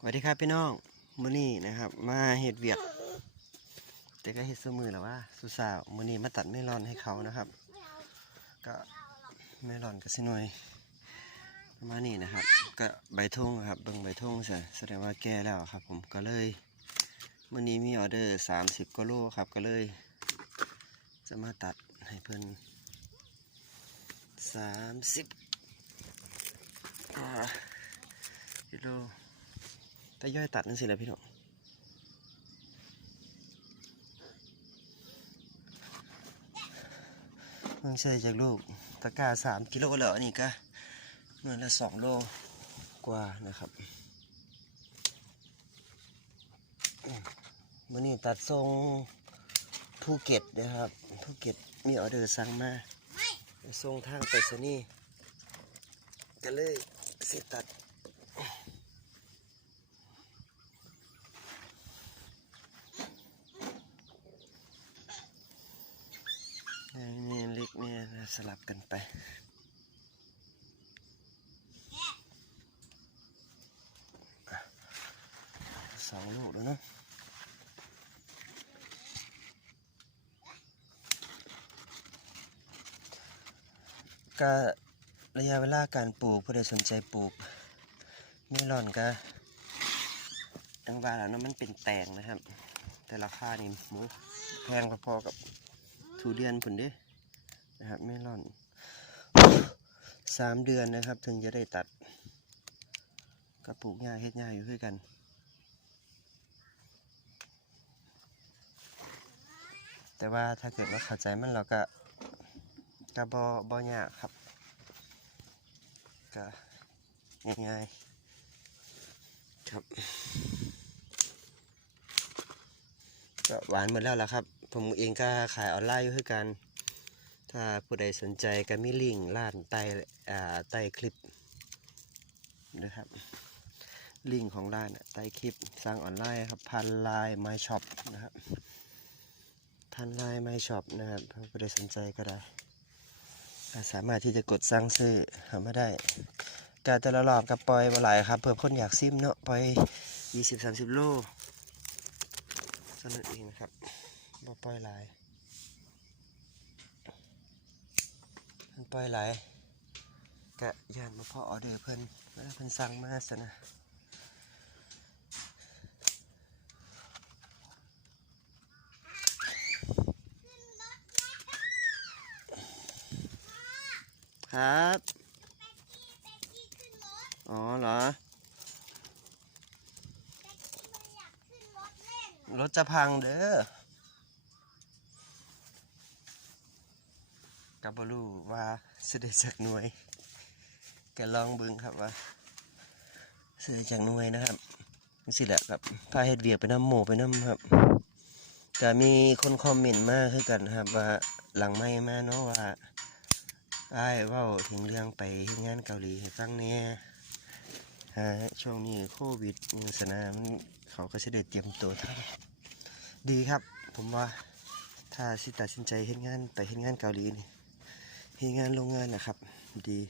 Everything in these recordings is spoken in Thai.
สวัสดีครับพี่น้องมื้อนี้นะครับ มาเห็ดเวียด แต่ก็เห็ดเสมือแล้วว่าสุสาวมื้อนี้มาตัดเมลอนให้เขานะครับ ก็เมลอนกับสิหน่วยมานี้นะครับ ก็ใบทุ่งครับเบิ่งใบทุ่งใช่แสดงว่าแก่แล้วครับ ผมก็เลยมื้อนี้มีออเดอร์30กิโลครับก็เลย จะมาตัดให้เพิ่น30อ่ากิโล แต่ย่อยตัดนั่นสิแหละพี่น้องมันใช่จากลูกตะกร้าสามกิโลแล้วนนี้ก็เงินละสองโลกว่านะครับวันนี้ตัดทรงภูเก็ตนะครับภูเก็ตมีออเดอร์สั่งมาไปส่งทางไปรษณีย์ก็เลยสิตัด นี่เล็กเนี่ยสลับกันไปสองลูกแล้วเนาะก็ระยะเวลาการปลูกผู้ใดสนใจปลูกเมลอนก็ยังว่าแล้วเนาะมันเป็นแตงนะครับ แต่ราคานี่หมูแพงพอๆกับ ทุเรียนผุนเด้นะครับเมลอนสามเดือนนะครับ ถึงจะได้ตัดก็ปลูกหญ้าเฮ็ดหญ้าอยู่ด้วยกันแต่ว่าถ้าเกิดว่าเข้าใจมันเราก็ก็บอบอยากครับก็ง่ายๆครับก็หวานหมดแล้วล่ะครับ ผมเองก็ขายออนไลน์อยู่ด้วยกัน ถ้าผู้ใดสนใจก็มีลิงก์ร้านใต้ใต้คลิปนะครับลิงก์ของร้านนะใต้คลิปสั่งออนไลน์ครับพันไลน์ไมช็อปนะครับพันไลน์ไมช็อปนะครับผู้ใดสนใจก็ได้ สามารถที่จะกดสั่งซื้อทำมาได้การแต่ละรอบกับปล่อยมาหลายครับเพื่อคนอยากซิมเนาะปล่อย 20-30 โลเท่านั้นเองนะครับ บ่ปล่อยหลายมันปล่อยหลายกะยานมาพอออเดอร์เพิ่นเวลาเพิ่นสั่งมาซะนะครับอ๋อเหรอ รถจะพังเด้อ กับบรูว่าเสด็จจากหน่วยแกลองเบึงครับว่าเสด็จจากหน่วยนะครับนี่สิแหละครับพาเฮ็ดเวียกไปน้ำหมูไปน้ำครับก็มีคนคอมเมนต์มาคือกันครับว่าหลังไม่มาเนาะว่าได้ายว่าถึงเรื่องไปเฮ็ดงานเกาหลีให้ฟังเนี่ยฮะช่วงนี้โควิดสนามเขาก็จะได้เตรียมตัวทำดีครับ ผมว่าถ้าสิตัดสินใจเฮ็ดงานไปเฮ็ดงานเกาหลีนี่ เฮงานโรงงานนะครับ ดี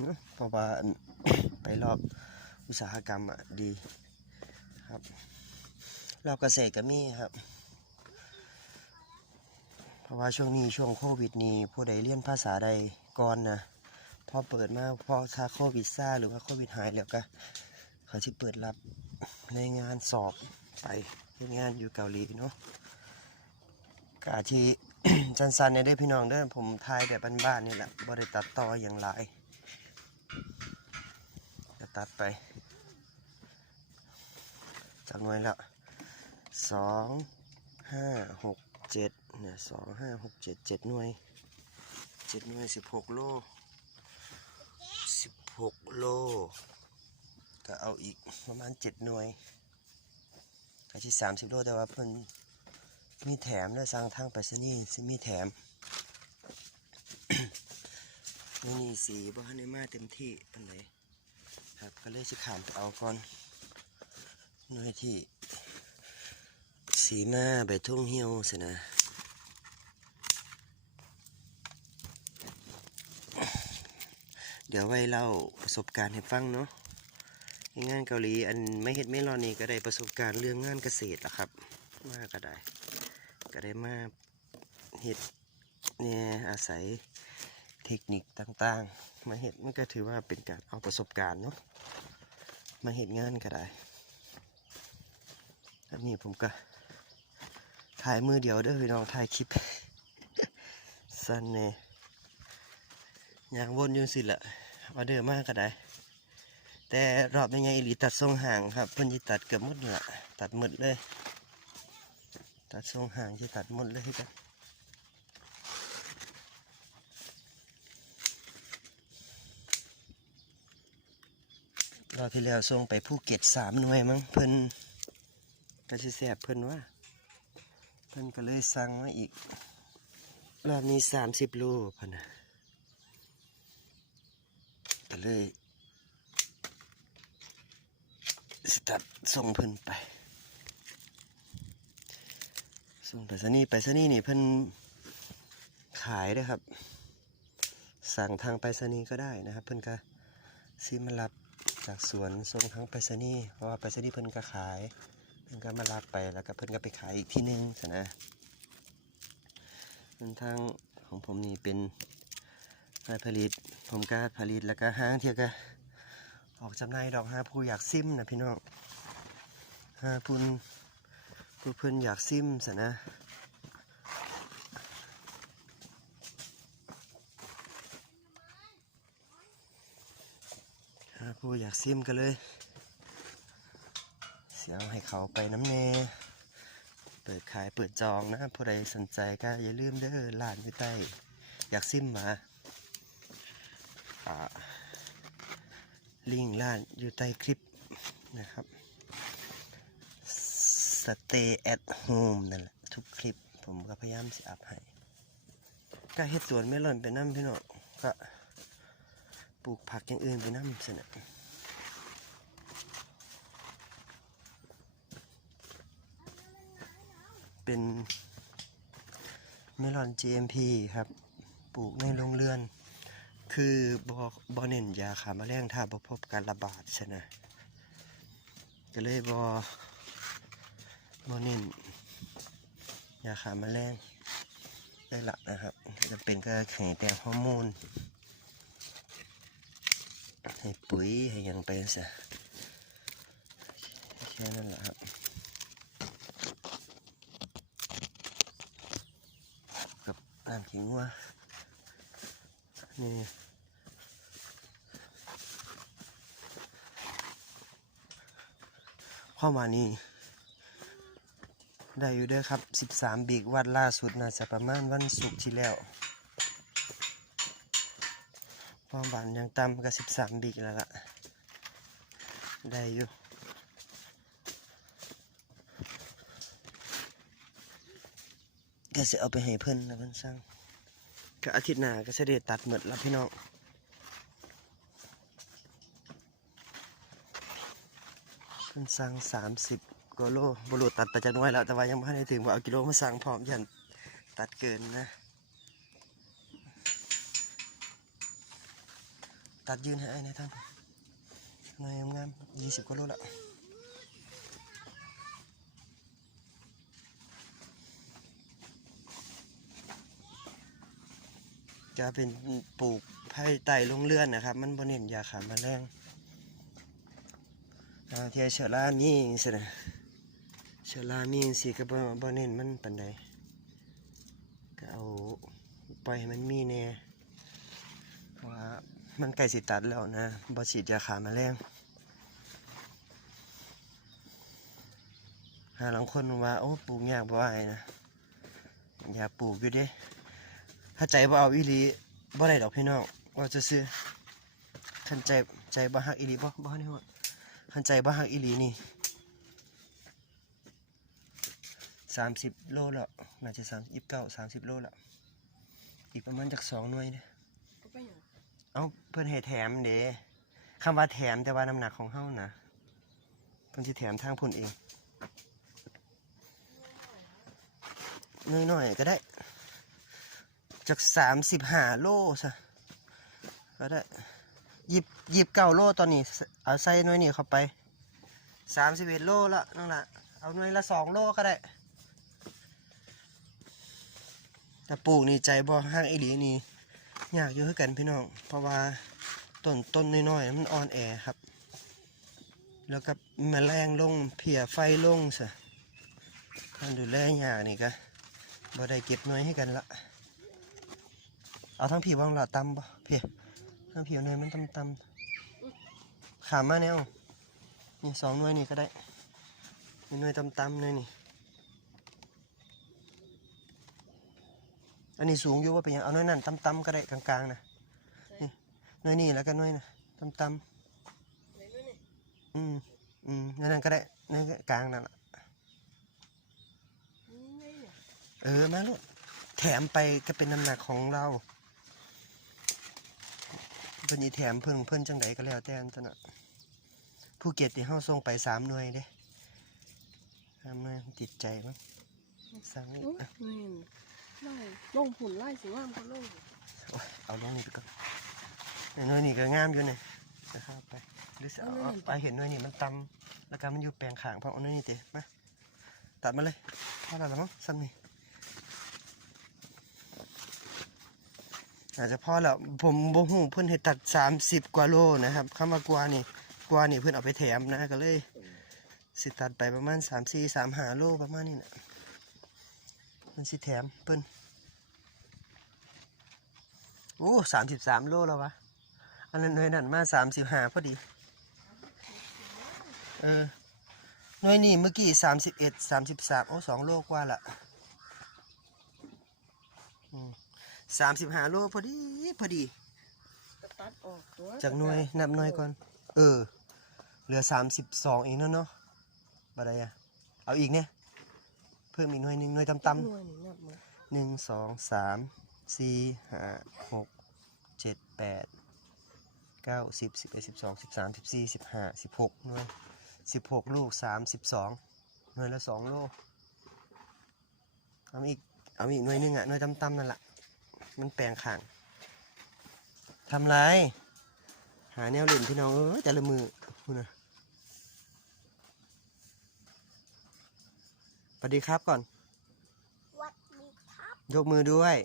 เนอะเพราะว่าไปรอบอุตสาหกรรมอะดีครับรอบเกษตรก็มีครับ เพราะว่าช่วงนี้ช่วงโควิดนี่ผู้ใดเรียนภาษาใดก่อนนะพอเปิดมาพอถ้าโควิดซาหรือว่าโควิดหายแล้วก็เขาจะเปิดรับในงานสอบไปเฮ็ดงานอยู่เกาหลีเนาะกาที่ สั้นๆเนี่ยเด้อพี่น้องเด้อผมทายแบบบ้านๆนี่แหละบ่ได้ตัดต่ออย่างหลายก็ตัดไปจากหน่วยละสองห้าหกเจ็ดเนี่ยสองห้าหกเจ็ดเจ็ดหน่วยเจ็ดหน่วยสิบหกโลสิบหกโลก็เอาอีกประมาณเจ็ดหน่วยก็ที่สามสิบโลแต่ว่าเพิ่น มีแถมเด้อสั่งทางไปรษณีย์สิมีแถมนี่นี่สีบ่ทันได้มาเต็มที่ปานใดครับก็เลยสิขามไปเอาก่อนหน่วยที่ สีมาใบทุ่งเหี่ยวสินะเดี๋ยวไว้เล่าประสบการณ์ให้ฟังเนาะงานเกาหลีอันไม่เฮ็ดไม่รอนี่ก็ได้ประสบการณ์เรื่องงานเกษตรละครับ มากก็ได้ ก็ได้มาเฮ็ดเนี่ยอาศัยเทคนิคต่างๆ มาเฮ็ดมันก็ถือว่าเป็นการเอาประสบการณ์เนาะมาเฮ็ดงานก็ได้อันนี้ผมก็ถ่ายมือเดียวเด้อพี่น้องถ่ายคลิปสั้นเนี่ยยางวนอยู่สิละออเดอร์มากก็ได้ แต่รอบนี้ไงอีหลีตัดทรงห่างครับเพิ่นจิตัดเกือบหมดละตัดหมดเลย ตัดทรงห่างที่ตัดหมดเลยกันรอบที่แล้วส่งไปภูเก็ตสามหน่วยมั้งเพิ่นก็สิแสบเพิ่นว่า เพิ่นก็เลยสั่งมาอีก รอบนี้สามสิบโลพะนะก็เลยสตัดส่งเพิ่นไป ส่งไปซนีย์ไปซนีย์นี่เพิ่นขายเด้วยครับ สั่งทางไปรษณีย์ก็ได้นะครับ เพิ่นก็ซื้อมารับจากสวนส่งทางไปรษณีย์เพราะว่าไปรษณีย์เพิ่นก็ขาย เพิ่นก็มารับไปแล้วก็เพิ่นก็ไปขายอีกที่หนึงซะนะส่วนทางของผมนี่เป็นงานผลิตผมก็ผลิตแล้วก็ห้างเทียก็ออกจำหน่ายดอกห้าผู้อยากซิมนะพี่น้องห้าพุน ผู้เพื่อนอยากซิมสนะห้าผู้อยากซิมกันเลย เสียวให้เขาไปน้ำเนเปิดขายเปิดจองนะผู้ใดสนใจก็อย่าลืมเด้อร้านอยู่ใต้ อยากซิมมาอ่าลิงก์ร้านอยู่ใต้คลิปนะครับ Stay at home นั่นแหละทุกคลิปผมก็พยายามสิอัพให้ก็เฮ็ดสวนไม่หล่อนไปน้ำพี่น้องก็ปลูกผักอย่างอื่นไปน้ำสนะเป็นเมลอน GMP ครับ ปลูกในโรงเรือน คือบอบอเน้นยาขาแมลงถ้าบ่พบการระบาดใช่ไหมก็เลยบอ บอเน้นยาขาแมลงได้หลักนะครับจะเป็นก็แข่งแต่ฮอร์โมนให้ปุ๋ยให้ยังไปซะแค่นั้นแหละครับกับอ่างขิงวัวนี่เข้ามานี่ ได้อยู่เด้วยครับ 13 บีกวัดล่าสุดน่าจะประมาณวันศุกร์ที่แล้วความหวานยังต่ำก็13 บีกแล้วล่ะ ได้อยู่ก็จะเอาไปให้เพิ่นนะเพิ่นสั่งก็อาทิตย์หน้าก็จะได้ตัดหมดแล้วพี่น้องเพิ่นสั่งสามสิบ กโลบรูตัดไปจากหน้อยแล้ว แต่ว่ายังไม่ได้ถึงว่าเอากิโลมาสั่งพร้อมยันตัดเกินนะ ตัดยืนให้ไอ้ในท่านหน่อยงามยี่สิบกโลแล้วจะเป็นปลูกไผ่ไต่ลงเลื่อนนะครับ มันบนเน้นยาขามลงอ่าเทียเชื้อรามีสินะ ชื้อรามีสิก็บ่บ่เน้นมันปันใดก็เอาปล่อยให้มันมีแน่เพราะว่ามันใกล้สิตัดแล้วนะบ่ฉีดยาขาแมลงหาหลังคนว่า โอ้ปลูกยากบ่ไหวนะอยากปลูกอยู่เด้ถ้าใจบ่เอาอีหลีบ่ได้ดอกพี่น้องว่าจะซื้อคันใจใจบ่ฮักอีหลีบ่บ่นี่ฮอดคันใจบ่ฮักอีหลีนี่ สามสิบโลแล้วน่าจะสามยี่สิบเก้าสามสิบโลแล้วอีกประมาณจากสองหน่วยเนี่ยก็ไปอย่างเอ้าเพื่อนให้แถมเด้คำว่าแถมแต่ว่าน้ำหนักของเฮานะเพิ่นสิแถมทางพุ่นเองน้อยๆก็ได้จากสามสิบห้าโลซะก็ได้ยิบยิบเก้าโลตอนนี้สเอาใส่หน่วยนี่เข้าไปสามสิบเอ็ดโลละนั่นแหละเอาหน่วยละสองโลก็ได้ แต่ปลูกนี่ใจบ่ห้างไอหลีนี่ยากอยู่คือกันพี่น้อง เพราะว่าต้นต้นน้อยๆมันอ่อนแอครับ แล้วก็แมลงลงเพียไฟลงซะการดูแลยากนี่ก็บ่ได้เก็บน่วยให้กันละเอาทั้งผิวางหลอดตำบ่เพียทั้งผิวหน่วยมันตำตำขามมาแนวนี่สองหน่วยนี่ก็ได้หน่วยตำตำๆหน่วยนี่ อันนี้สูงอยู่ว่าเป็นหยังเอาหน่วยนั่นตำตำๆก็ได้กลางๆนะนี่หน่วยนี่แล้วก็หน่วยนะตำตำอืมอืมหน่วยนั่นก็ได้หน่วยกลางนั่นแหละเออมาลูกแถมไปก็เป็นน้ำหนักของเราเพิ่นอีแถมเพิ่งเพิ่นจังไดก็แล้วแต่อันตัวน่ะภูเก็ตที่เฮาส่งไปสามหน่วยเด้สามหน่วยติดใจมั้งสามหน่วยอุ๊ยอะนี่ ไล่ลงผุนไล่สิว่ามก็ลงโอ้ยเอาลงนี่ไปก่อนไอ้หน่วยนี่ก็งามอยู่นี่นะครับไปหรือสิเอาเอาไปเห็นหน่วยนี่มันตำแล้วก็มันอยู่แปลงข้างเพราะเอาหน่วยนี่เตะมาตัดมาเลยพอแล้วละมั้งซ้ำนี่อาจจะพอแล้วผมบ่ฮู้เพิ่นให้ตัด30กว่าโลนะครับคำว่ากว่านี่กว่านี่เพิ่นเอาไปแถมนะก็เลย สิตัดไปประมาณ3 4 3 5โลประมาณนี้นะ มันสิแถมเพิ่นโอ้33โลแล้ววะ อันนั้นหน่วยนั่นมา35พอดี เออหน่วยนี่เมื่อกี้31 33โอ้สองโลกว่าละอืม35โลพอดี พอดีจะตัดออกตัวจากหน่วยนับหน่วยก่อน เออ เหลือ32เองเนาะเนาะบ่ได้อะเอาอีกเนี่ย เพิ่มอีกหน่วยหนึ่งหน่วยต่ำหน่วยนี่นับมาๆหนึ่งสองสามสี่ห้าหกเจ็ดแปดเก้าสิบสิบเอ็ดสิบสองสิบสามสิบสี่สิบห้าสิบหกหน่วยสิบหกลูกสามสิบสองหน่วยละสองโลเอามาอีกเอามาอีกหน่วยหนึงอะหน่วยต่ำๆนั่นแหละมันแปลงข่างทำไร หาแนวเล่นพี่น้องเอ้ยแต่ละมือพูดนะ วัสดีครับก่อน วัสดีครับ ยกมือด้วย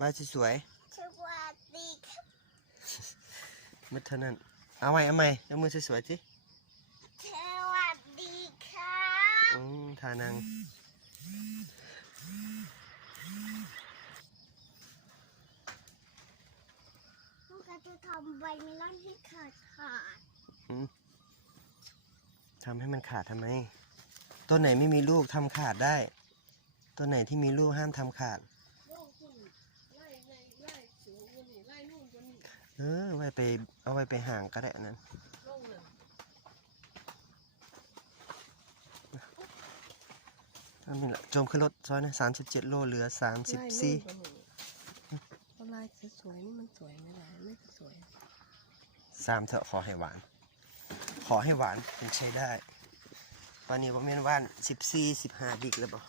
มาสวยสวัสดีครับๆมืดเท่านั้น เอาใหม่เอาใหม่ยกมือสวยๆสิสวัสดีครับอืมทานังลูกจะทำใบเมลอนให้ขาดขาดทำให้มันขาดทำไม ต้นไหนไม่มีลูกทำขาดได้ต้นไหนที่มีลูกห้ามทำขาดลงผุนไล่ไล่ไล่สูงกว่านี่ไล่นู่นกว่านี่เออไว้ไปเอาไว้ไปห่างก็ได้อันนั้นลงน่ะอันนี้แหละจมขึ้นรถซอยนะสามสิบเจ็ดโลเหลือสามสิบไล่นู่นสี่กว่านี่เพราะลายสวยๆนี่มันสวยไม่ได้ไม่สวยสามเถอะขอให้หวาน ขอให้หวานเป็นใช้ได้ วันนี้ผมเรียนว่านสิบสี่สิบห้าดิกแล้วบ่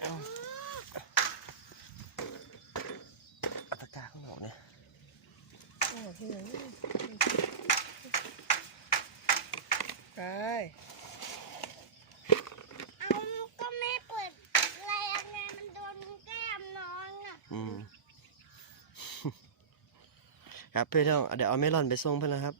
เอาเอาปากกาข้างนอกเนี่ยโอ้เฮ้ยไปเอาก็แม่เปิดแรงไงมันโดนแก้มน้องอะอืม ครับเพื่อนเดี๋ยวเอาเมลอนไปส่งเพื่อนแล้วครับ